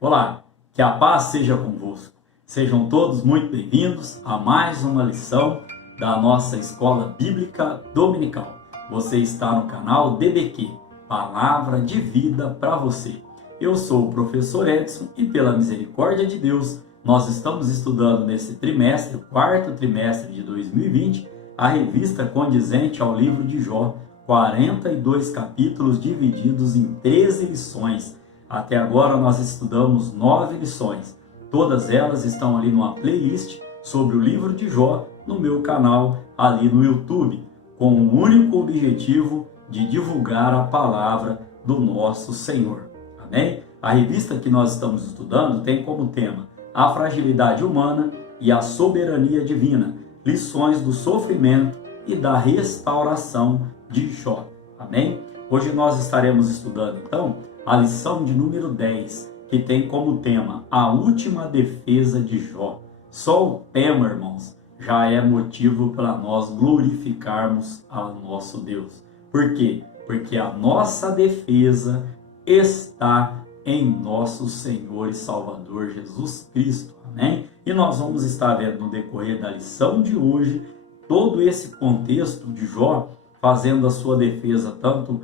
Olá, que a paz seja convosco. Sejam todos muito bem-vindos a mais uma lição da nossa Escola Bíblica Dominical. Você está no canal DBQ, Palavra de Vida para você. Eu sou o professor Edson e pela misericórdia de Deus, nós estamos estudando nesse trimestre, o quarto trimestre de 2020, a revista condizente ao livro de Jó, 42 capítulos divididos em 13 lições. Até agora nós estudamos 9 lições. Todas elas estão ali numa playlist sobre o livro de Jó no meu canal ali no YouTube, com o único objetivo de divulgar a palavra do nosso Senhor. Amém? A revista que nós estamos estudando tem como tema a fragilidade humana e a soberania divina, lições do sofrimento e da restauração de Jó. Amém? Hoje nós estaremos estudando então a lição de número 10, que tem como tema a última defesa de Jó. Só o tema, irmãos, já é motivo para nós glorificarmos ao nosso Deus. Por quê? Porque a nossa defesa está em nosso Senhor e Salvador Jesus Cristo. Amém? E nós vamos estar vendo no decorrer da lição de hoje todo esse contexto de Jó fazendo a sua defesa tanto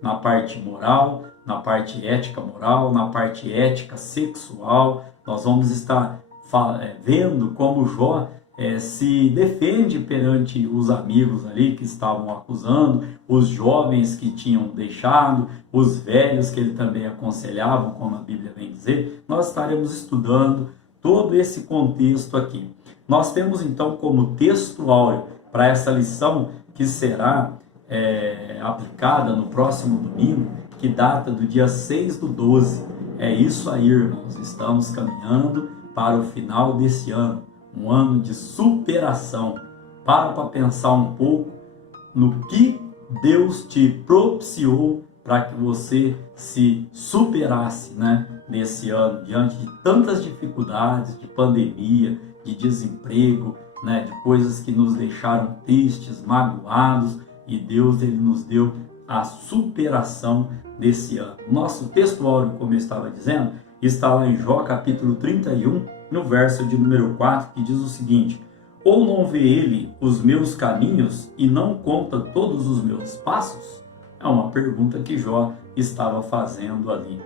na parte moral, na parte ética moral, na parte ética sexual. Nós vamos estar vendo como Jó se defende perante os amigos ali que estavam acusando, os jovens que tinham deixado, os velhos que ele também aconselhava, como a Bíblia vem dizer. Nós estaremos estudando todo esse contexto aqui. Nós temos então como texto áureo para essa lição que será aplicada no próximo domingo, que data do dia 6/12. É isso aí, irmãos. Estamos caminhando para o final desse ano, um ano de superação. Para pensar um pouco no que Deus te propiciou para que você se superasse, nesse ano, diante de tantas dificuldades, de pandemia, de desemprego, de coisas que nos deixaram tristes, magoados, e Deus ele nos deu a superação desse ano. Nosso texto áureo, como eu estava dizendo, está lá em Jó capítulo 31, no verso de número 4, que diz o seguinte: ou não vê ele os meus caminhos e não conta todos os meus passos? É uma pergunta que Jó estava fazendo ali.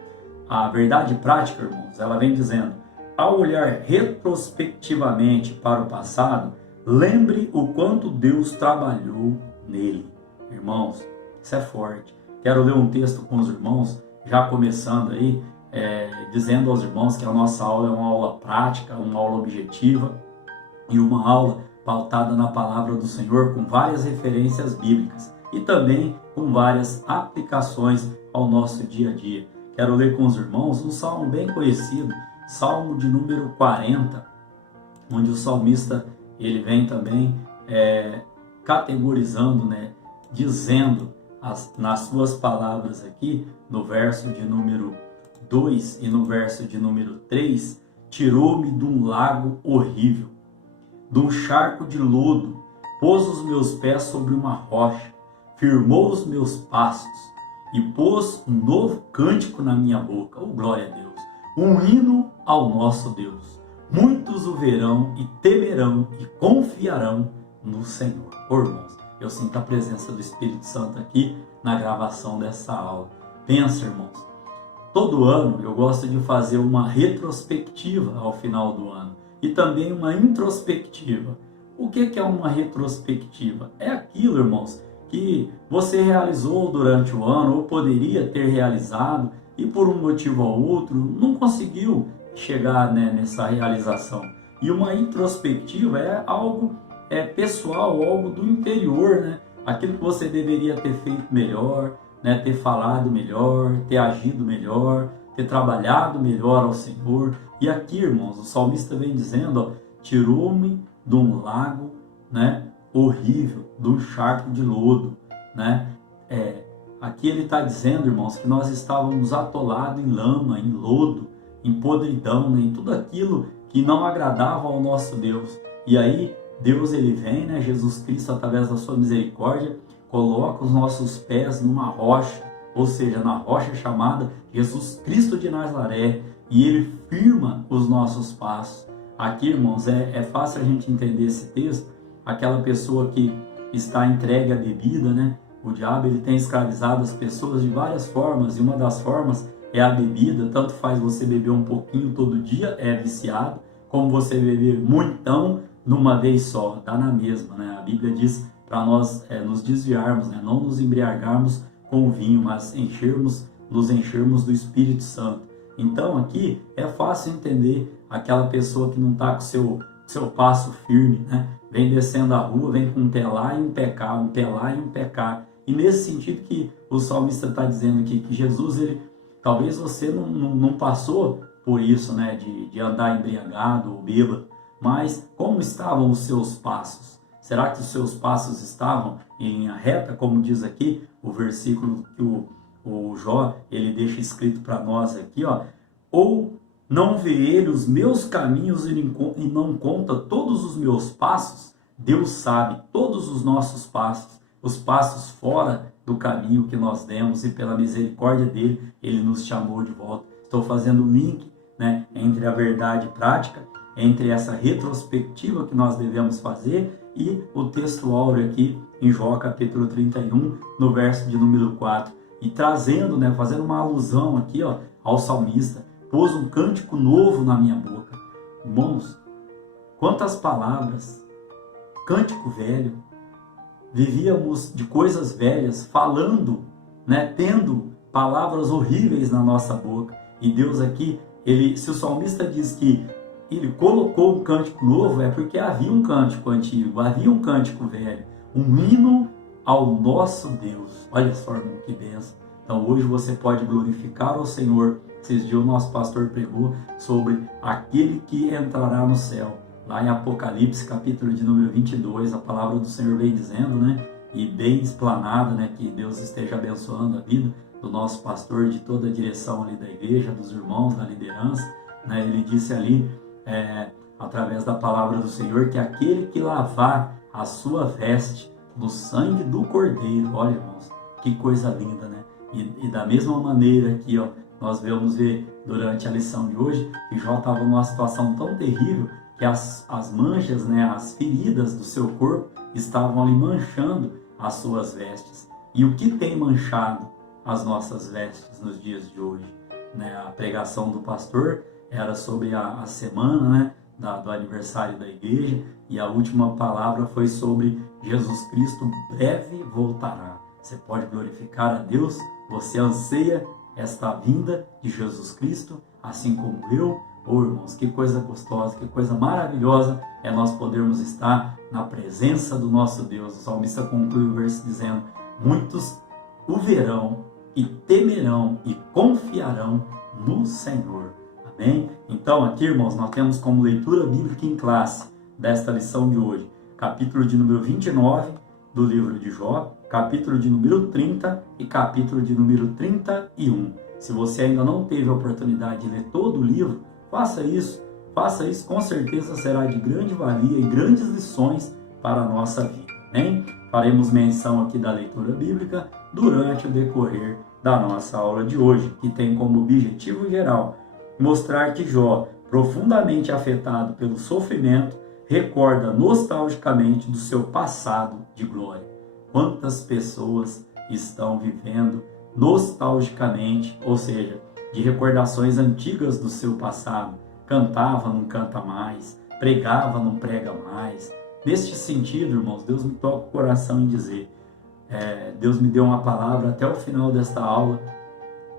A verdade prática, irmãos, ela vem dizendo: ao olhar retrospectivamente para o passado, lembre o quanto Deus trabalhou nele. Irmãos, isso é forte. Quero ler um texto com os irmãos, já começando aí, dizendo aos irmãos que a nossa aula é uma aula prática, uma aula objetiva e uma aula pautada na palavra do Senhor, com várias referências bíblicas e também com várias aplicações ao nosso dia a dia. Quero ler com os irmãos um salmo bem conhecido, Salmo de número 40, onde o salmista ele vem também categorizando, dizendo nas suas palavras aqui, no verso de número 2 e no verso de número 3, tirou-me de um lago horrível, de um charco de lodo, pôs os meus pés sobre uma rocha, firmou os meus passos e pôs um novo cântico na minha boca. Oh, glória a Deus! Um hino ao nosso Deus. Muitos o verão e temerão e confiarão no Senhor. Oh, irmãos, eu sinto a presença do Espírito Santo aqui na gravação dessa aula. Pensa, irmãos, todo ano eu gosto de fazer uma retrospectiva ao final do ano e também uma introspectiva. O que é uma retrospectiva? É aquilo, irmãos, que você realizou durante o ano ou poderia ter realizado e por um motivo ou outro não conseguiu chegar nessa realização. E uma introspectiva é algo pessoal, algo do interior, aquilo que você deveria ter feito melhor, ter falado melhor, ter agido melhor, ter trabalhado melhor ao Senhor. E aqui, irmãos, o salmista vem dizendo, tirou-me de um lago horrível, de um charco de lodo. Aqui ele está dizendo, irmãos, que nós estávamos atolados em lama, em lodo, em podridão, em tudo aquilo que não agradava ao nosso Deus. E aí Deus ele vem, Jesus Cristo, através da sua misericórdia, coloca os nossos pés numa rocha, ou seja, na rocha chamada Jesus Cristo de Nazaré, e Ele firma os nossos passos. Aqui, irmãos, é fácil a gente entender esse texto. Aquela pessoa que está entregue à bebida, né? O diabo ele tem escravizado as pessoas de várias formas, e uma das formas é a bebida. Tanto faz você beber um pouquinho todo dia, é viciado, como você beber muitão numa vez só, tá na mesma, né? A Bíblia diz para nós nos desviarmos, né? Não nos embriagarmos com o vinho, mas nos enchermos do Espírito Santo. Então aqui é fácil entender aquela pessoa que não está com seu passo firme, né? Vem descendo a rua, vem com um telar e um pecar, um telar e um pecar. E nesse sentido que o salmista está dizendo aqui, que Jesus, talvez você não passou por isso, né? De andar embriagado ou bêbado, mas como estavam os seus passos? Será que os seus passos estavam em linha reta, como diz aqui o versículo que o Jó, ele deixa escrito para nós aqui, ó, ou não vê ele os meus caminhos e não conta todos os meus passos? Deus sabe todos os nossos passos, os passos fora do caminho que nós demos, e pela misericórdia dele, ele nos chamou de volta. Estou fazendo um link, né, entre a verdade prática, entre essa retrospectiva que nós devemos fazer e o texto áureo aqui em Jó capítulo 31, no verso de número 4. E trazendo, né, fazendo uma alusão aqui, ó, ao salmista: pôs um cântico novo na minha boca. Irmãos, quantas palavras, cântico velho, vivíamos de coisas velhas, falando, né, tendo palavras horríveis na nossa boca. E Deus aqui, se o salmista diz que ele colocou um cântico novo, é porque havia um cântico antigo, havia um cântico velho, um hino ao nosso Deus. Olha só, irmão, que bênção. Então hoje você pode glorificar ao Senhor. Esses dias o nosso pastor pregou sobre aquele que entrará no céu. Lá em Apocalipse, capítulo de número 22, a palavra do Senhor vem dizendo, né, e bem explanada, né, que Deus esteja abençoando a vida do nosso pastor, de toda a direção ali da igreja, dos irmãos, da liderança, né. Ele disse ali, através da palavra do Senhor, que aquele que lavar a sua veste no sangue do Cordeiro, olha, irmãos, que coisa linda, né? E da mesma maneira aqui, ó, nós vamos ver durante a lição de hoje que Jó estava numa situação tão terrível que as manchas, né, as feridas do seu corpo estavam ali manchando as suas vestes. E o que tem manchado as nossas vestes nos dias de hoje? Né? A pregação do pastor era sobre a semana, né, do aniversário da igreja, e a última palavra foi sobre Jesus Cristo breve voltará. Você pode glorificar a Deus, você anseia esta vinda de Jesus Cristo, assim como eu. Oh, irmãos, que coisa gostosa, que coisa maravilhosa é nós podermos estar na presença do nosso Deus. O salmista conclui o verso dizendo: muitos o verão e temerão e confiarão no Senhor. Amém? Então aqui, irmãos, nós temos como leitura bíblica em classe desta lição de hoje, capítulo de número 29 do livro de Jó, capítulo de número 30 e capítulo de número 31. Se você ainda não teve a oportunidade de ler todo o livro, faça isso, com certeza será de grande valia e grandes lições para a nossa vida. Amém? Faremos menção aqui da leitura bíblica durante o decorrer da nossa aula de hoje, que tem como objetivo geral mostrar que Jó, profundamente afetado pelo sofrimento, recorda nostalgicamente do seu passado de glória. Quantas pessoas estão vivendo nostalgicamente, ou seja, de recordações antigas do seu passado? Cantava, não canta mais, pregava, não prega mais. Neste sentido, irmãos, Deus me toca o coração em dizer, Deus me deu uma palavra até o final desta aula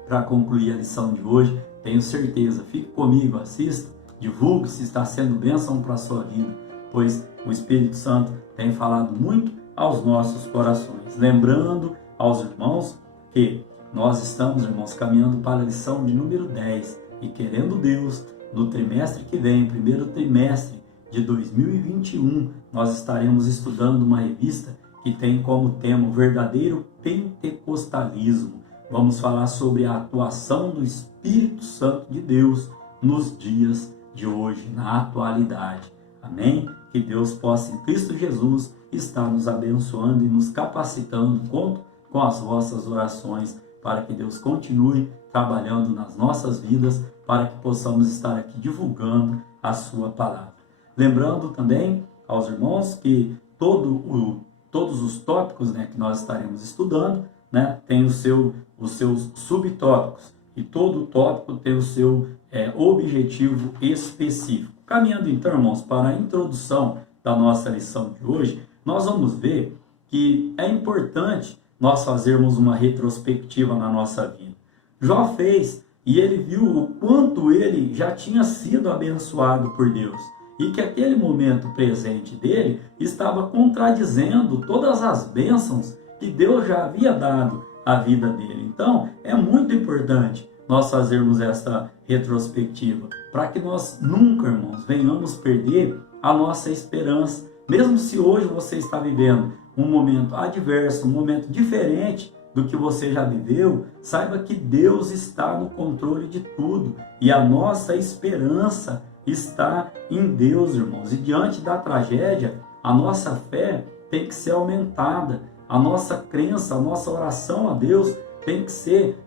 para concluir a lição de hoje. Tenho certeza, fique comigo, assista, divulgue se está sendo bênção para a sua vida, pois o Espírito Santo tem falado muito aos nossos corações. Lembrando aos irmãos que nós estamos, irmãos, caminhando para a lição de número 10 e, querendo Deus, no trimestre que vem, primeiro trimestre de 2021, nós estaremos estudando uma revista que tem como tema o verdadeiro pentecostalismo. Vamos falar sobre a atuação do Espírito Santo de Deus nos dias de hoje, na atualidade. Amém? Que Deus possa, em Cristo Jesus, estar nos abençoando e nos capacitando. Conto com as vossas orações para que Deus continue trabalhando nas nossas vidas para que possamos estar aqui divulgando a sua palavra. Lembrando também aos irmãos que todos os tópicos, né, que nós estaremos estudando, né, tem os seus subtópicos, e todo tópico tem o seu objetivo específico. Caminhando então, irmãos, para a introdução da nossa lição de hoje, nós vamos ver que é importante nós fazermos uma retrospectiva na nossa vida. Jó fez, e ele viu o quanto ele já tinha sido abençoado por Deus, e que aquele momento presente dele estava contradizendo todas as bênçãos que Deus já havia dado à vida dele. Então, é muito importante nós fazermos essa retrospectiva, para que nós nunca, irmãos, venhamos perder a nossa esperança. Mesmo se hoje você está vivendo um momento adverso, um momento diferente do que você já viveu, saiba que Deus está no controle de tudo, e a nossa esperança está em Deus, irmãos. E diante da tragédia, a nossa fé tem que ser aumentada, a nossa crença, a nossa oração a Deus tem que ser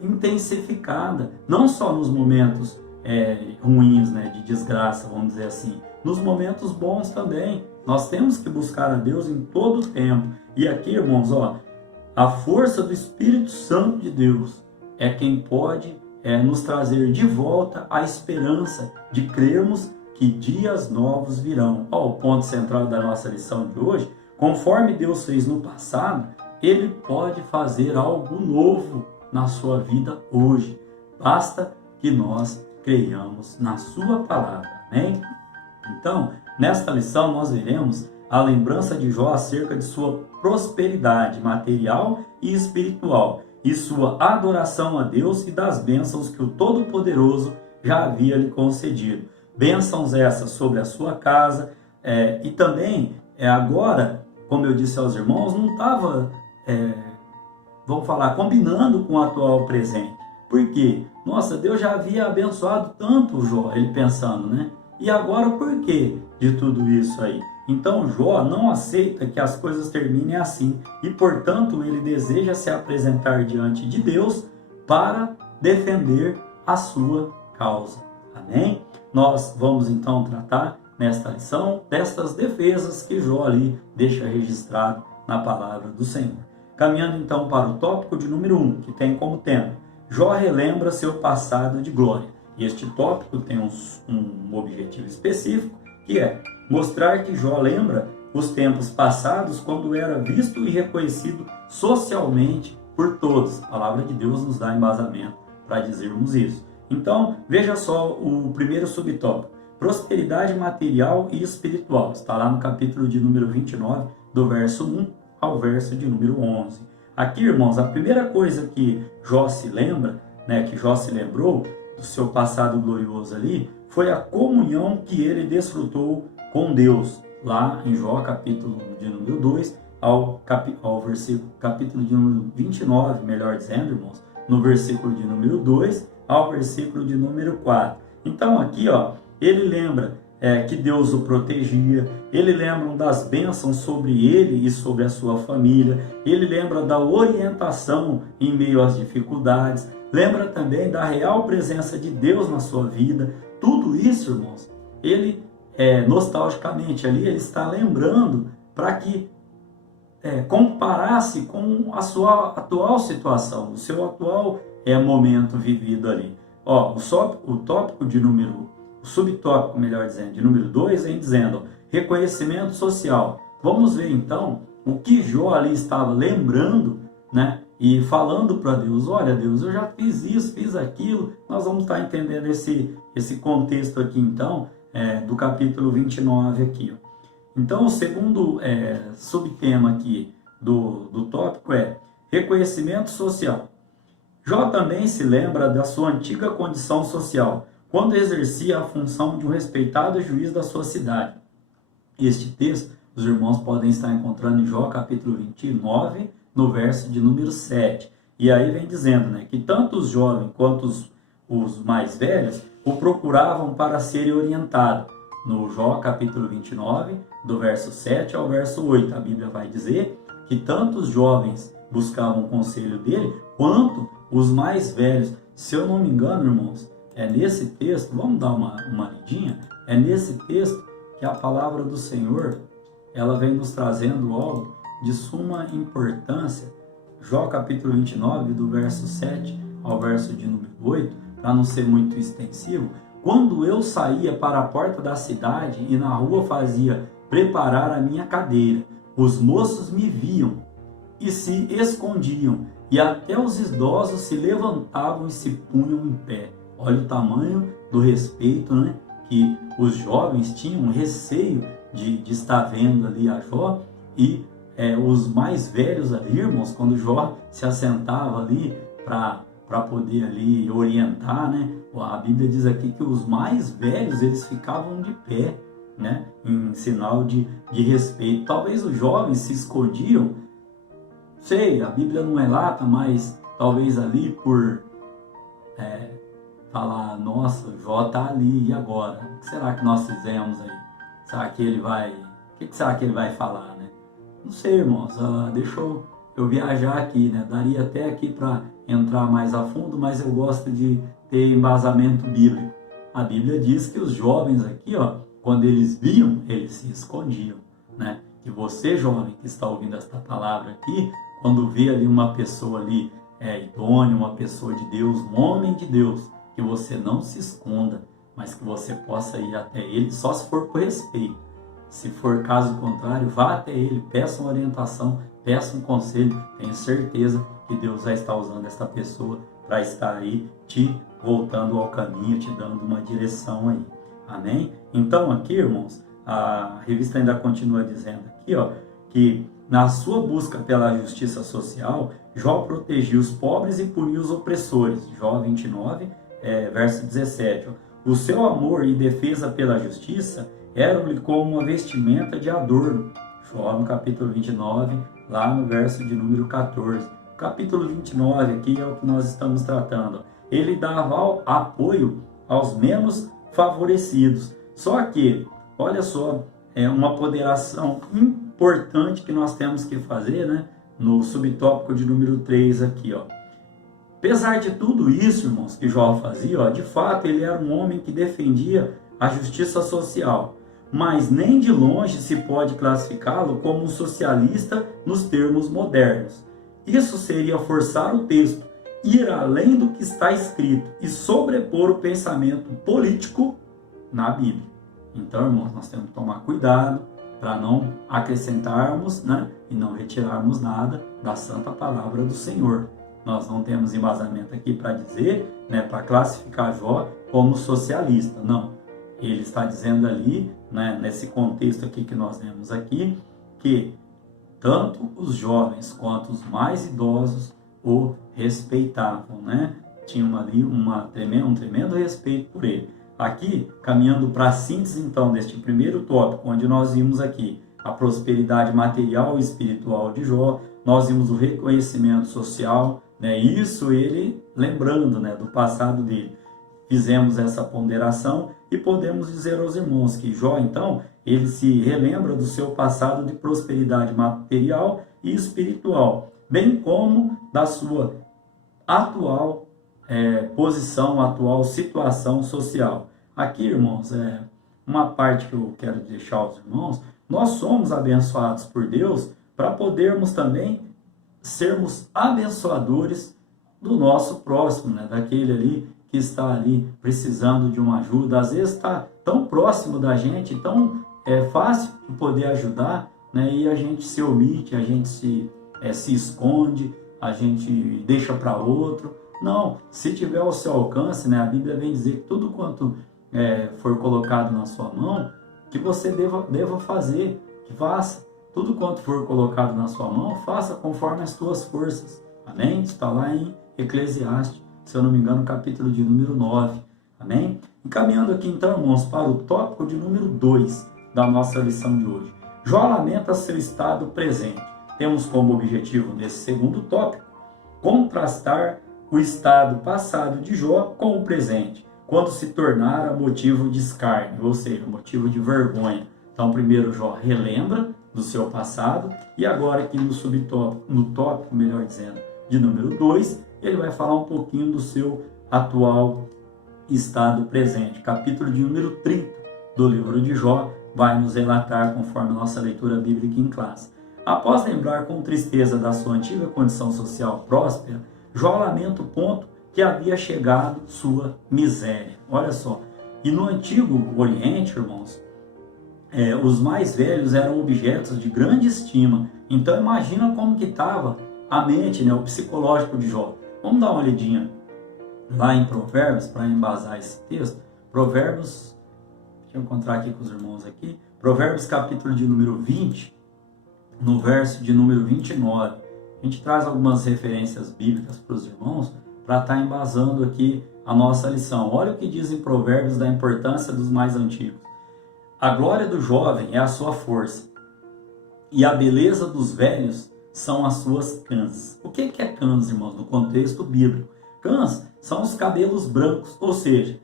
intensificada, não só nos momentos ruins, né, de desgraça, vamos dizer assim, nos momentos bons também. Nós temos que buscar a Deus em todo o tempo. E aqui, irmãos, a força do Espírito Santo de Deus é quem pode nos trazer de volta a esperança de crermos que dias novos virão. O ponto central da nossa lição de hoje: conforme Deus fez no passado, Ele pode fazer algo novo na sua vida hoje. Basta que nós creiamos na sua palavra. Amém? Então, nesta lição nós veremos a lembrança de Jó acerca de sua prosperidade material e espiritual, e sua adoração a Deus e das bênçãos que o Todo-Poderoso já havia lhe concedido. Bênçãos essas sobre a sua casa, e também agora, como eu disse aos irmãos, não estava, vamos falar, combinando com o atual presente. Por quê? Nossa, Deus já havia abençoado tanto Jó, ele pensando, né? E agora por quê de tudo isso aí? Então Jó não aceita que as coisas terminem assim, e portanto ele deseja se apresentar diante de Deus para defender a sua causa. Amém? Nós vamos então tratar nesta lição destas defesas que Jó ali deixa registrado na palavra do Senhor. Caminhando então para o tópico de número 1, que tem como tema: Jó relembra seu passado de glória. E este tópico tem um objetivo específico, que é mostrar que Jó lembra os tempos passados quando era visto e reconhecido socialmente por todos. A palavra de Deus nos dá embasamento para dizermos isso. Então, veja só o primeiro subtópico: prosperidade material e espiritual. Está lá no capítulo de número 29, do verso 1 ao verso de número 11. Aqui, irmãos, a primeira coisa que Jó se lembra, né, que Jó se lembrou do seu passado glorioso ali, foi a comunhão que ele desfrutou com Deus, lá em Jó, capítulo de número 2, ao capítulo de número 29, melhor dizendo, irmãos, no versículo de número 2 ao versículo de número 4. Então aqui, ele lembra que Deus o protegia, ele lembra das bênçãos sobre ele e sobre a sua família, ele lembra da orientação em meio às dificuldades, lembra também da real presença de Deus na sua vida. Tudo isso, irmãos, ele nostalgicamente ali, ele está lembrando para que comparasse com a sua atual situação, o seu atual momento vivido ali. O subtópico, melhor dizendo, de número 2 vem dizendo reconhecimento social. Vamos ver então o que Jó ali estava lembrando, né? E falando para Deus: olha Deus, eu já fiz isso, fiz aquilo. Nós vamos estar entendendo esse contexto aqui então, do capítulo 29 aqui. Então o segundo subtema aqui do tópico é reconhecimento social. Jó também se lembra da sua antiga condição social, quando exercia a função de um respeitado juiz da sua cidade. Este texto, os irmãos podem estar encontrando em Jó capítulo 29, no verso de número 7. E aí vem dizendo, né, que tanto os jovens quanto os mais velhos o procuravam para serem orientados. No Jó capítulo 29, do verso 7 ao verso 8, a Bíblia vai dizer que tanto os jovens buscavam o conselho dele, quanto os mais velhos Se eu não me engano, irmãos, é nesse texto, vamos dar uma lidinha, é nesse texto que a palavra do Senhor, ela vem nos trazendo algo de suma importância. Jó capítulo 29, do verso 7 ao verso de número 8, para não ser muito extensivo. Quando eu saía para a porta da cidade e na rua fazia preparar a minha cadeira, os moços me viam e se escondiam, e até os idosos se levantavam e se punham em pé. Olha o tamanho do respeito, né, que os jovens tinham receio de estar vendo ali a Jó, e os mais velhos ali, irmãos, quando Jó se assentava ali para poder ali orientar, né, a Bíblia diz aqui que os mais velhos, eles ficavam de pé, né, em sinal de respeito. Talvez os jovens se escondiam, sei, a Bíblia não relata, mas talvez ali por falar, nossa, Jó está ali, e agora? O que será que nós fizemos aí? Será que ele vai... O que será que ele vai falar, né? Não sei, irmãos, deixa eu viajar aqui, né? Daria até aqui para entrar mais a fundo, mas eu gosto de ter embasamento bíblico. A Bíblia diz que os jovens aqui, ó, quando eles viam, eles se escondiam, né? E você, jovem, que está ouvindo esta palavra aqui, quando vê ali uma pessoa ali idônea, uma pessoa de Deus, um homem de Deus, que você não se esconda, mas que você possa ir até ele, só se for por respeito. Se for caso contrário, vá até ele, peça uma orientação, peça um conselho. Tenho certeza que Deus vai estar usando esta pessoa para estar aí te voltando ao caminho, te dando uma direção aí. Amém? Então aqui, irmãos, a revista ainda continua dizendo aqui, ó, que na sua busca pela justiça social, Jó protegia os pobres e punia os opressores. Jó 29, verso 17. Ó. O seu amor e defesa pela justiça eram-lhe como uma vestimenta de adorno. Jó no capítulo 29, lá no verso de número 14. O capítulo 29 aqui é o que nós estamos tratando. Ele dava apoio aos menos favorecidos. Só que, olha só, uma ponderação importante que nós temos que fazer, né? No subtópico de número 3 aqui, ó. Apesar de tudo isso, irmãos, que Jó fazia, ó, de fato ele era um homem que defendia a justiça social, mas nem de longe se pode classificá-lo como um socialista nos termos modernos. Isso seria forçar o texto, ir além do que está escrito e sobrepor o pensamento político na Bíblia. Então, irmãos, nós temos que tomar cuidado para não acrescentarmos, né, e não retirarmos nada da santa palavra do Senhor. Nós não temos embasamento aqui para dizer, né, para classificar Jó como socialista, não. Ele está dizendo ali, né, nesse contexto aqui que nós vemos aqui, que tanto os jovens quanto os mais idosos o respeitavam, né? Tinham ali um tremendo respeito por ele. Aqui, caminhando para a síntese então deste primeiro tópico, onde nós vimos aqui a prosperidade material e espiritual de Jó, nós vimos o reconhecimento social, né? Isso ele lembrando, né, do passado dele. Fizemos essa ponderação e podemos dizer aos irmãos que Jó, então, ele se relembra do seu passado de prosperidade material e espiritual, bem como da sua atual posição, atual situação social. Aqui, irmãos, uma parte que eu quero deixar aos irmãos, nós somos abençoados por Deus para podermos também sermos abençoadores do nosso próximo, né? Daquele ali que está ali precisando de uma ajuda, às vezes está tão próximo da gente, tão fácil de poder ajudar, né? E a gente se omite, a gente se esconde, a gente deixa para outro. Não, se tiver ao seu alcance, né? A Bíblia vem dizer que tudo quanto for colocado na sua mão, que você deva fazer, que faça. Tudo quanto for colocado na sua mão, faça conforme as tuas forças. Amém? Está lá em Eclesiastes, se eu não me engano, capítulo de número 9. Amém? Encaminhando aqui então, irmãos, para o tópico de número 2 da nossa lição de hoje. Jó lamenta seu estado presente. Temos como objetivo, nesse segundo tópico, contrastar o estado passado de Jó com o presente, quando se tornara motivo de escárnio, ou seja, motivo de vergonha. Então, primeiro Jó relembra do seu passado, e agora aqui no subtópico, no tópico, melhor dizendo, de número 2, ele vai falar um pouquinho do seu atual estado presente. Capítulo de número 30 do livro de Jó vai nos relatar conforme nossa leitura bíblica em classe. Após lembrar com tristeza da sua antiga condição social próspera, Jó lamenta o ponto que havia chegado sua miséria. Olha só, e no Antigo Oriente, irmãos, os mais velhos eram objetos de grande estima. Então imagina como que estava a mente, né, o psicológico de Jó. Vamos dar uma olhadinha lá em Provérbios para embasar esse texto. Provérbios, deixa eu encontrar aqui com os irmãos aqui. Provérbios capítulo de número 20, no verso de número 29. A gente traz algumas referências bíblicas para os irmãos para estar embasando aqui a nossa lição. Olha o que diz em Provérbios da importância dos mais antigos. A glória do jovem é a sua força, e a beleza dos velhos são as suas cãs. O que é cãs, irmãos, no contexto bíblico? Cãs são os cabelos brancos, ou seja,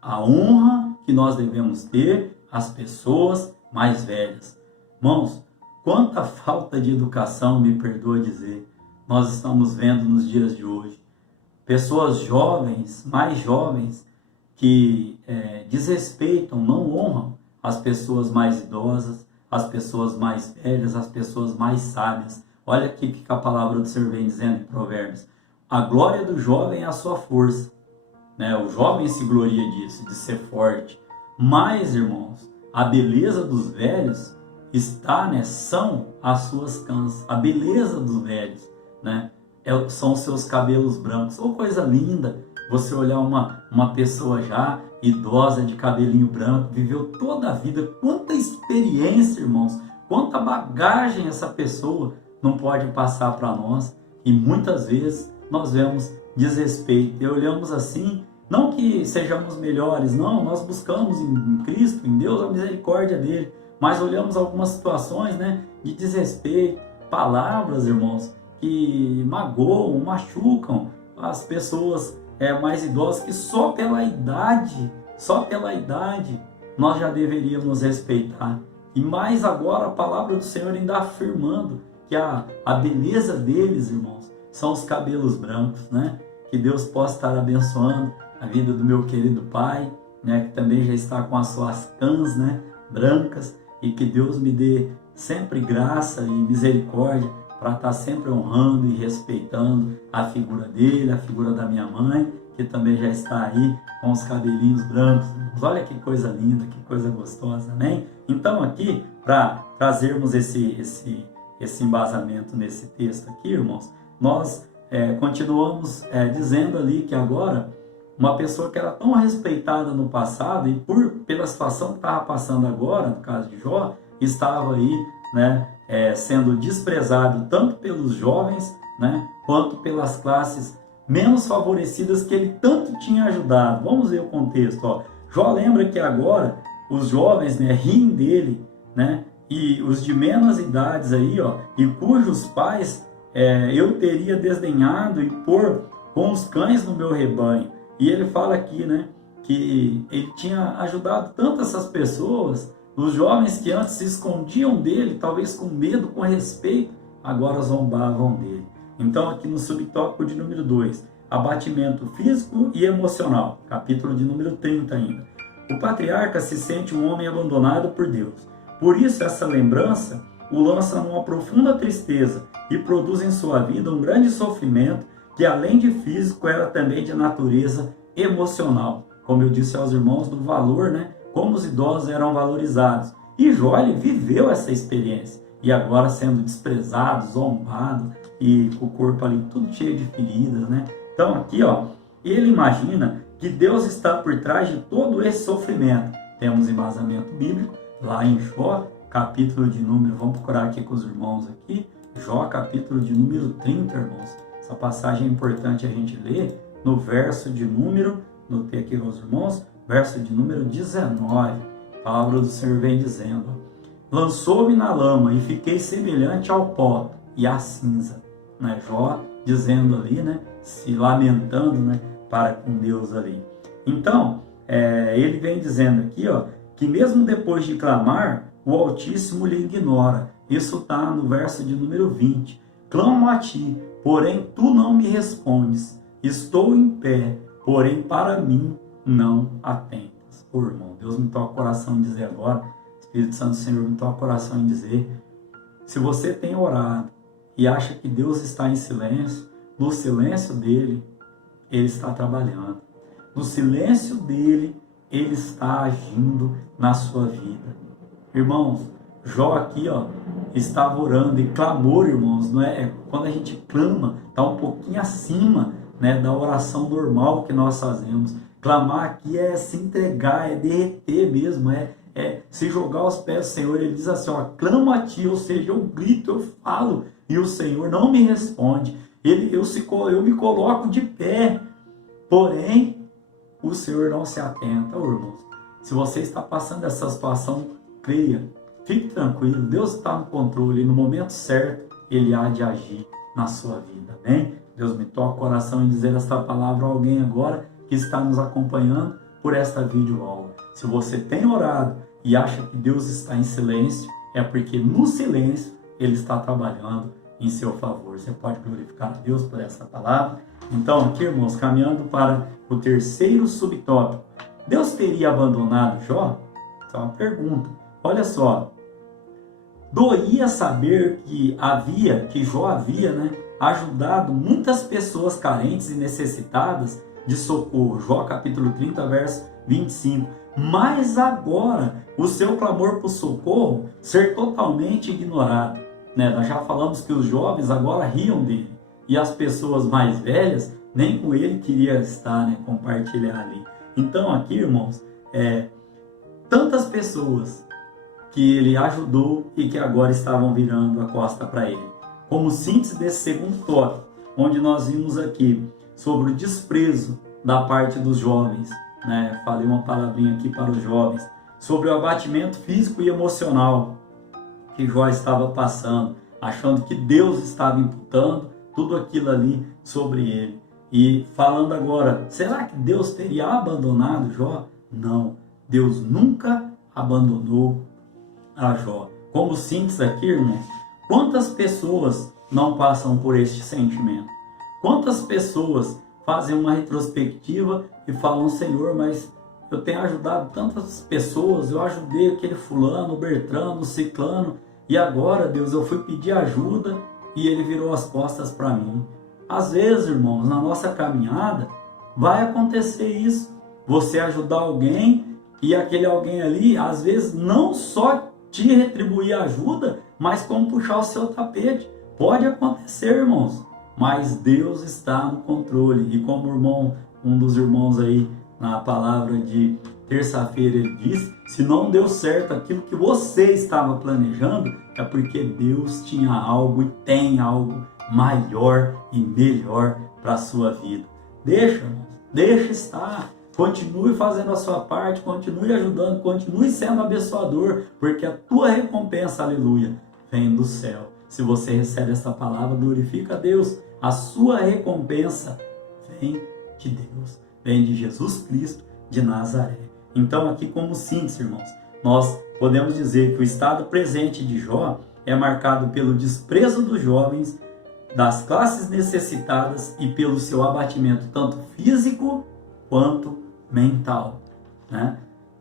a honra que nós devemos ter às pessoas mais velhas. Irmãos, quanta falta de educação, me perdoa dizer, nós estamos vendo nos dias de hoje. Pessoas jovens, mais jovens, que desrespeitam, não honram as pessoas mais idosas, as pessoas mais velhas, as pessoas mais sábias. Olha aqui que a palavra do Senhor vem dizendo em Provérbios. A glória do jovem é a sua força. Né? O jovem se gloria disso, de ser forte. Mas, irmãos, a beleza dos velhos está, né, são as suas cãs. A beleza dos velhos, né, são os seus cabelos brancos. Oh, coisa linda você olhar uma pessoa já idosa, de cabelinho branco, viveu toda a vida. Quanta experiência, irmãos, quanta bagagem essa pessoa não pode passar para nós. E muitas vezes nós vemos desrespeito e olhamos assim, não que sejamos melhores, não, nós buscamos em Cristo, em Deus, a misericórdia dele, mas olhamos algumas situações, né, de desrespeito, palavras, irmãos, que magoam, machucam as pessoas mais idosas, que só pela idade nós já deveríamos respeitar. E mais agora a palavra do Senhor ainda afirmando que a beleza deles, irmãos, são os cabelos brancos, né? Que Deus possa estar abençoando a vida do meu querido pai, né? Que também já está com as suas cãs, né, brancas, e que Deus me dê sempre graça e misericórdia para estar sempre honrando e respeitando a figura dele, a figura da minha mãe, que também já está aí com os cabelinhos brancos. Olha que coisa linda, que coisa gostosa, amém? Então aqui, para trazermos esse embasamento nesse texto aqui, irmãos, nós continuamos dizendo ali que agora, uma pessoa que era tão respeitada no passado e pela situação que estava passando agora, no caso de Jó, estava aí, né, sendo desprezado tanto pelos jovens, né, quanto pelas classes menos favorecidas que ele tanto tinha ajudado. Vamos ver o contexto. Ó. Jó lembra que agora os jovens, né, riem dele, né, e os de menos idades aí, ó, e cujos pais eu teria desdenhado e pôr com os cães no meu rebanho. E ele fala aqui, né, que ele tinha ajudado tanto essas pessoas, os jovens que antes se escondiam dele, talvez com medo, com respeito, agora zombavam dele. Então aqui no subtópico de número 2, abatimento físico e emocional, capítulo de número 30 ainda. O patriarca se sente um homem abandonado por Deus. Por isso essa lembrança o lança numa profunda tristeza e produz em sua vida um grande sofrimento que além de físico era também de natureza emocional. Como eu disse aos irmãos do valor, né, como os idosos eram valorizados. E Jó, ele viveu essa experiência. E agora sendo desprezado, zombado e com o corpo ali tudo cheio de feridas, né? Então aqui, ó, ele imagina que Deus está por trás de todo esse sofrimento. Temos embasamento bíblico lá em Jó, capítulo de número, vamos procurar aqui com os irmãos aqui, Jó, capítulo de número 30, irmãos. Essa passagem é importante a gente ler no verso de número, notei aqui com os irmãos, verso de número 19. A palavra do Senhor vem dizendo: lançou-me na lama e fiquei semelhante ao pó e à cinza. Né? Jó dizendo ali, né, se lamentando, né, para com Deus ali. Então, ele vem dizendo aqui, ó, que mesmo depois de clamar, o Altíssimo lhe ignora. Isso está no verso de número 20. Clamo a ti, porém tu não me respondes. Estou em pé, porém para mim não atentas. Ô irmão, Deus me toca o coração em dizer agora, Espírito Santo do Senhor me toca o coração em dizer, se você tem orado e acha que Deus está em silêncio, no silêncio dele, ele está trabalhando. No silêncio dele, ele está agindo na sua vida. Irmãos, Jó aqui, estava orando, e clamor, irmãos, não é? Quando a gente clama, está um pouquinho acima, né, da oração normal que nós fazemos. Clamar aqui é se entregar, é derreter mesmo, é se jogar aos pés do Senhor. Ele diz assim, clamo a ti, ou seja, eu grito, eu falo, e o Senhor não me responde. Eu me coloco de pé, porém, o Senhor não se atenta. Irmãos, se você está passando essa situação, creia, fique tranquilo, Deus está no controle, e no momento certo, Ele há de agir na sua vida, amém? Deus me toca o coração em dizer esta palavra a alguém agora que está nos acompanhando por esta videoaula. Se você tem orado e acha que Deus está em silêncio, é porque no silêncio Ele está trabalhando em seu favor. Você pode glorificar a Deus por essa palavra? Então, aqui, irmãos, caminhando para o terceiro subtópico. Deus teria abandonado Jó? Essa é uma pergunta. Olha só. Doía saber que Jó havia, ajudado muitas pessoas carentes e necessitadas de socorro. Jó capítulo 30, verso 25. Mas agora, o seu clamor por socorro ser totalmente ignorado. Nós já falamos que os jovens agora riam dele. E as pessoas mais velhas, nem com ele queria estar, compartilhar ali. Então aqui, irmãos, tantas pessoas que ele ajudou e que agora estavam virando a costa para ele. Como síntese desse segundo tópico, onde nós vimos aqui sobre o desprezo da parte dos jovens, falei uma palavrinha aqui para os jovens, sobre o abatimento físico e emocional que Jó estava passando, achando que Deus estava imputando tudo aquilo ali sobre ele. E falando agora, será que Deus teria abandonado Jó? Não, Deus nunca abandonou a Jó. Como síntese aqui, irmãos, quantas pessoas não passam por este sentimento? Quantas pessoas fazem uma retrospectiva e falam, Senhor, mas eu tenho ajudado tantas pessoas, eu ajudei aquele fulano, o Bertrano, o ciclano, e agora, Deus, eu fui pedir ajuda e ele virou as costas para mim. Às vezes, irmãos, na nossa caminhada, vai acontecer isso. Você ajudar alguém e aquele alguém ali, às vezes, não só te retribuir a ajuda, mas como puxar o seu tapete. Pode acontecer, irmãos, mas Deus está no controle. E como um dos irmãos aí, na palavra de terça-feira, ele disse, se não deu certo aquilo que você estava planejando, é porque Deus tinha algo e tem algo maior e melhor para a sua vida. Deixa, irmãos, deixa estar. Continue fazendo a sua parte, continue ajudando, continue sendo abençoador, porque a tua recompensa, aleluia, vem do céu. Se você recebe essa palavra, glorifica a Deus. A sua recompensa vem de Deus, vem de Jesus Cristo de Nazaré. Então aqui como síntese, irmãos, nós podemos dizer que o estado presente de Jó é marcado pelo desprezo dos jovens, das classes necessitadas e pelo seu abatimento tanto físico quanto mental.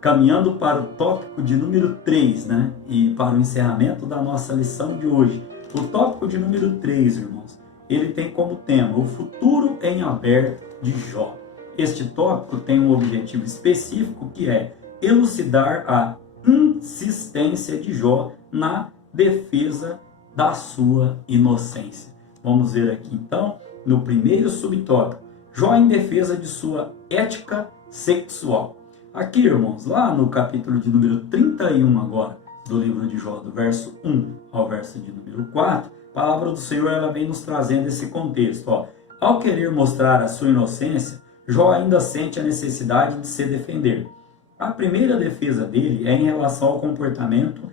Caminhando para o tópico de número 3, e para o encerramento da nossa lição de hoje. O tópico de número 3, irmãos, ele tem como tema o futuro em aberto de Jó. Este tópico tem um objetivo específico que é elucidar a insistência de Jó na defesa da sua inocência. Vamos ver aqui então, no primeiro subtópico, Jó em defesa de sua ética sexual. Aqui, irmãos, lá no capítulo de número 31 agora, do livro de Jó, do verso 1 ao verso de número 4, a palavra do Senhor ela vem nos trazendo esse contexto. Ao querer mostrar a sua inocência, Jó ainda sente a necessidade de se defender. A primeira defesa dele é em relação ao comportamento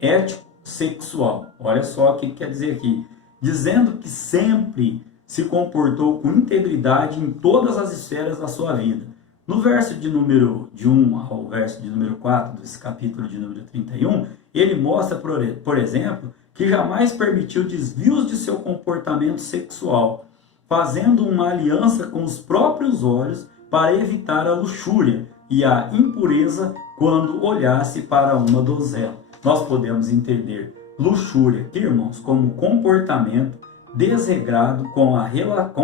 ético-sexual. Olha só o que quer dizer aqui. Dizendo que sempre se comportou com integridade em todas as esferas da sua vida. No verso de 1 ao verso de número 4 desse capítulo de número 31, ele mostra, por exemplo, que jamais permitiu desvios de seu comportamento sexual, fazendo uma aliança com os próprios olhos para evitar a luxúria e a impureza quando olhasse para uma donzela. Nós podemos entender luxúria aqui, irmãos, como comportamento desregrado com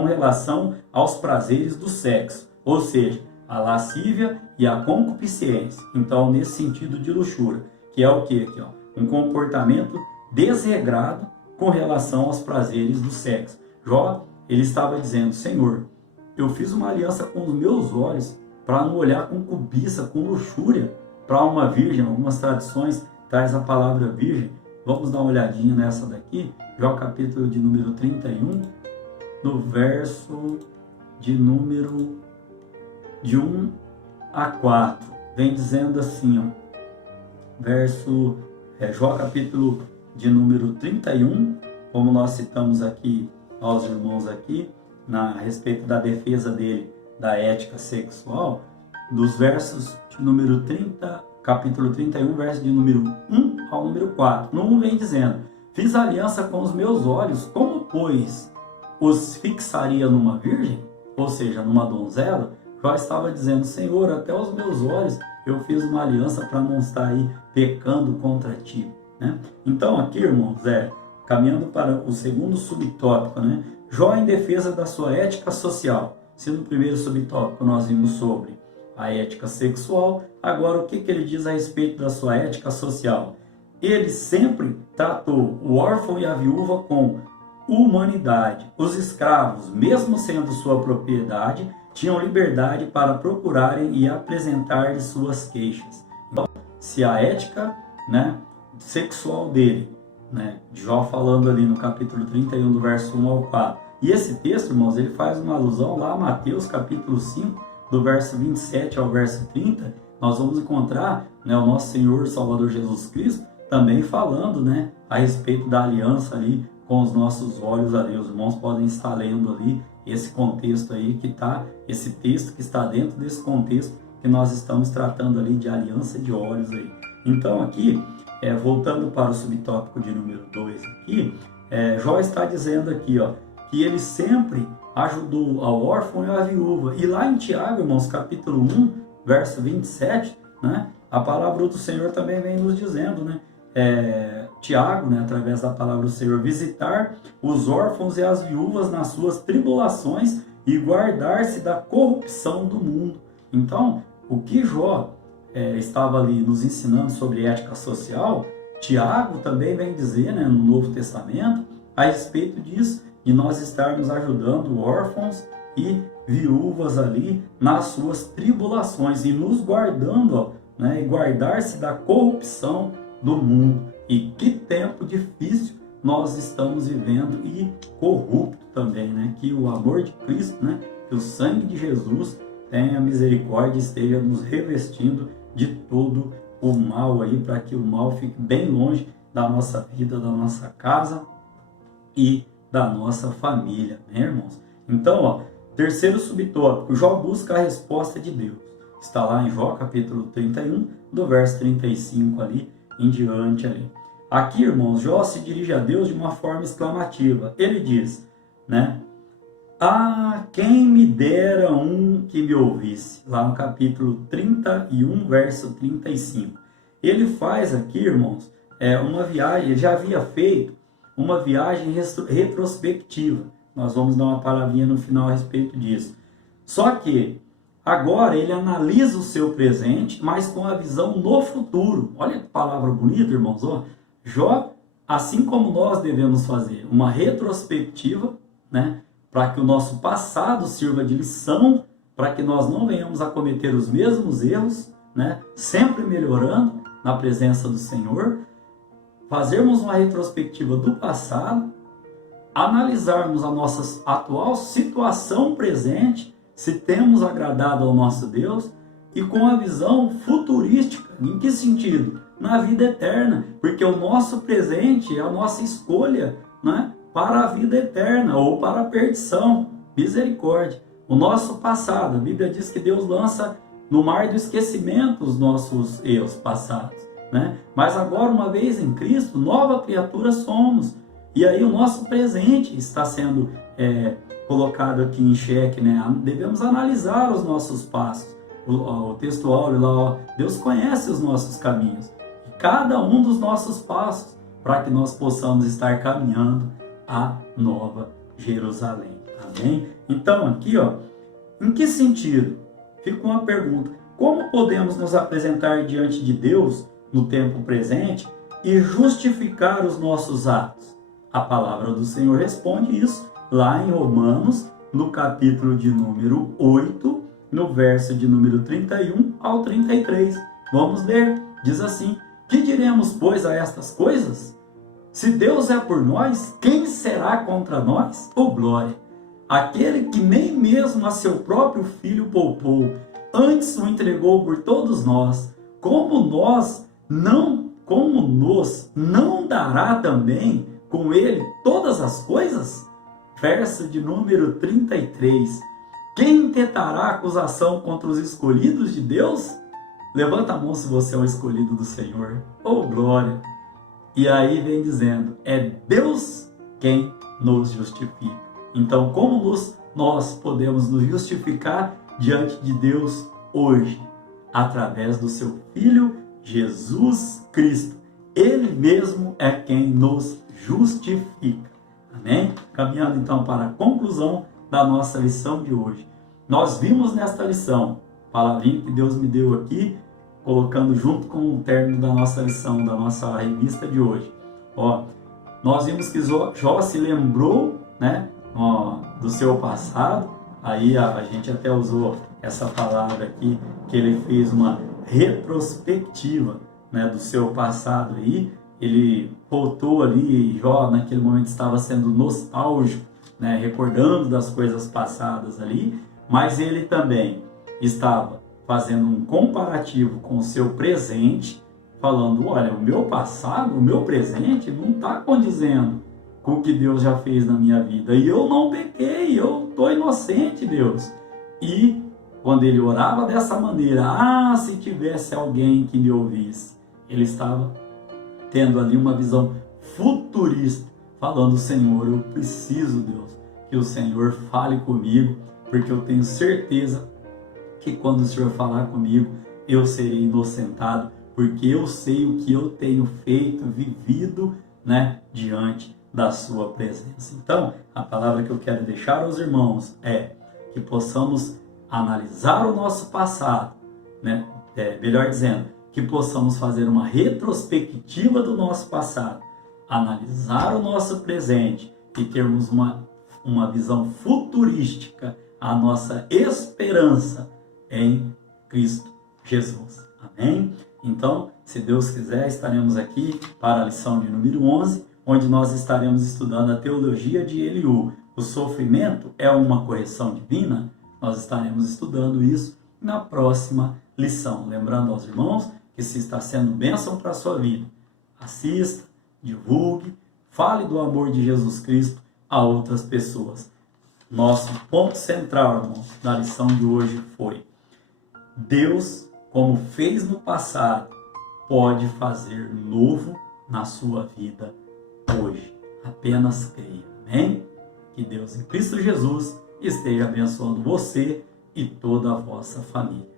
relação aos prazeres do sexo, ou seja, a lascívia e a concupiscência. Então, nesse sentido de luxúria, que é o que aqui, ó? Um comportamento desregrado com relação aos prazeres do sexo. Jó, ele estava dizendo: Senhor, eu fiz uma aliança com os meus olhos para não olhar com cobiça, com luxúria para uma virgem. Algumas tradições traz a palavra virgem. Vamos dar uma olhadinha nessa daqui. Jó capítulo de número 31, no verso de número de 1 a 4. Vem dizendo assim, ó, Jó capítulo de número 31, como nós citamos aqui aos irmãos aqui, a respeito da defesa dele da ética sexual, dos versos de número 30, capítulo 31, verso de número 1 ao número 4. No 1 vem dizendo: fiz aliança com os meus olhos, como pois os fixaria numa virgem? Ou seja, numa donzela? Jó estava dizendo: Senhor, até os meus olhos eu fiz uma aliança para não estar aí pecando contra ti, né? Então aqui, irmãos, caminhando para o segundo subtópico, né? Jó em defesa da sua ética social. Se no primeiro subtópico nós vimos sobre a ética sexual, agora o que ele diz a respeito da sua ética social? Ele sempre tratou o órfão e a viúva com humanidade. Os escravos, mesmo sendo sua propriedade, tinham liberdade para procurarem e apresentar suas queixas. Então, se a ética, né, sexual dele, né, Jó falando ali no capítulo 31, do verso 1 ao 4, e esse texto, irmãos, ele faz uma alusão lá a Mateus capítulo 5, do verso 27 ao verso 30, nós vamos encontrar, né, o nosso Senhor Salvador Jesus Cristo também falando, né, a respeito da aliança ali com os nossos olhos ali. Os irmãos podem estar lendo ali esse contexto aí que está, esse texto que está dentro desse contexto que nós estamos tratando ali de aliança de olhos aí. Então aqui, voltando para o subtópico de número 2 aqui, Jó está dizendo aqui, ó, que ele sempre ajudou ao órfão e à viúva. E lá em Tiago, irmãos, capítulo 1, verso 27, né, a palavra do Senhor também vem nos dizendo, né, Tiago, né, através da palavra do Senhor, visitar os órfãos e as viúvas nas suas tribulações e guardar-se da corrupção do mundo. Então, o que Jó estava ali nos ensinando sobre ética social, Tiago também vem dizer, né, no Novo Testamento a respeito disso, de nós estarmos ajudando órfãos e viúvas ali nas suas tribulações e nos guardando, ó, né, e guardar-se da corrupção do mundo. E que tempo difícil nós estamos vivendo, e corrupto também, né? Que o amor de Cristo, né, que o sangue de Jesus tenha misericórdia e esteja nos revestindo de todo o mal aí, para que o mal fique bem longe da nossa vida, da nossa casa e da nossa família, né, irmãos? Então, ó, terceiro subtópico, Jó busca a resposta de Deus. Está lá em Jó capítulo 31, do verso 35 ali em diante ali. Aqui, irmãos, Jó se dirige a Deus de uma forma exclamativa. Ele diz, né? Ah, quem me dera um que me ouvisse. Lá no capítulo 31, verso 35. Ele faz aqui, irmãos, uma viagem, ele já havia feito uma viagem retrospectiva. Nós vamos dar uma palavrinha no final a respeito disso. Só que agora ele analisa o seu presente, mas com a visão no futuro. Olha que palavra bonita, irmãos. Ó, Jó, assim como nós devemos fazer uma retrospectiva, né, para que o nosso passado sirva de lição, para que nós não venhamos a cometer os mesmos erros, né, sempre melhorando na presença do Senhor, fazermos uma retrospectiva do passado, analisarmos a nossa atual situação presente, se temos agradado ao nosso Deus, e com a visão futurística. Em que sentido? Na vida eterna, porque o nosso presente é a nossa escolha, né, para a vida eterna ou para a perdição. Misericórdia. O nosso passado, a Bíblia diz que Deus lança no mar do esquecimento os nossos erros passados, né? Mas agora, uma vez em Cristo, nova criatura somos. E aí o nosso presente está sendo colocado aqui em xeque, né? Devemos analisar os nossos passos. O texto áureo lá, ó, Deus conhece os nossos caminhos, e cada um dos nossos passos, para que nós possamos estar caminhando a Nova Jerusalém. Amém? Então aqui, ó, em que sentido? Fica uma pergunta. Como podemos nos apresentar diante de Deus no tempo presente e justificar os nossos atos? A palavra do Senhor responde isso lá em Romanos, no capítulo de número 8, no verso de número 31 ao 33. Vamos ler. Diz assim: que diremos, pois, a estas coisas? Se Deus é por nós, quem será contra nós? Ô glória! Aquele que nem mesmo a seu próprio Filho poupou, antes o entregou por todos nós, como nos não dará também com ele todas as coisas? Verso de número 33. Quem intentará acusação contra os escolhidos de Deus? Levanta a mão se você é um escolhido do Senhor. Oh glória! E aí vem dizendo, é Deus quem nos justifica. Então, como nós podemos nos justificar diante de Deus hoje? Através do seu Filho Jesus Cristo. Ele mesmo é quem nos justifica. Amém? Caminhando então para a conclusão da nossa lição de hoje. Nós vimos nesta lição, palavrinha que Deus me deu aqui, colocando junto com o término da nossa lição, da nossa revista de hoje. Ó, nós vimos que Jó se lembrou, né, do seu passado. Aí a gente até usou essa palavra aqui, que ele fez uma retrospectiva, né, do seu passado aí. Ele voltou ali, Jó naquele momento estava sendo nostálgico, né, recordando das coisas passadas ali, mas ele também estava fazendo um comparativo com o seu presente, falando, olha, o meu passado, o meu presente não está condizendo com o que Deus já fez na minha vida. E eu não pequei, eu estou inocente, Deus. E quando ele orava dessa maneira, se tivesse alguém que me ouvisse, ele estava tendo ali uma visão futurista, falando, Senhor, eu preciso, Deus, que o Senhor fale comigo, porque eu tenho certeza que quando o Senhor falar comigo, eu serei inocentado, porque eu sei o que eu tenho feito, vivido, né, diante da sua presença. Então, a palavra que eu quero deixar aos irmãos é que possamos analisar o nosso passado, né? Melhor dizendo, que possamos fazer uma retrospectiva do nosso passado, analisar o nosso presente e termos uma visão futurística, a nossa esperança em Cristo Jesus. Amém? Então, se Deus quiser, estaremos aqui para a lição de número 11, onde nós estaremos estudando a teologia de Eliú. O sofrimento é uma correção divina? Nós estaremos estudando isso na próxima lição. Lembrando aos irmãos que se está sendo bênção para a sua vida, assista, divulgue, fale do amor de Jesus Cristo a outras pessoas. Nosso ponto central, irmãos, da lição de hoje foi: Deus, como fez no passado, pode fazer novo na sua vida hoje. Apenas creia. Amém? Que Deus em Cristo Jesus esteja abençoando você e toda a vossa família.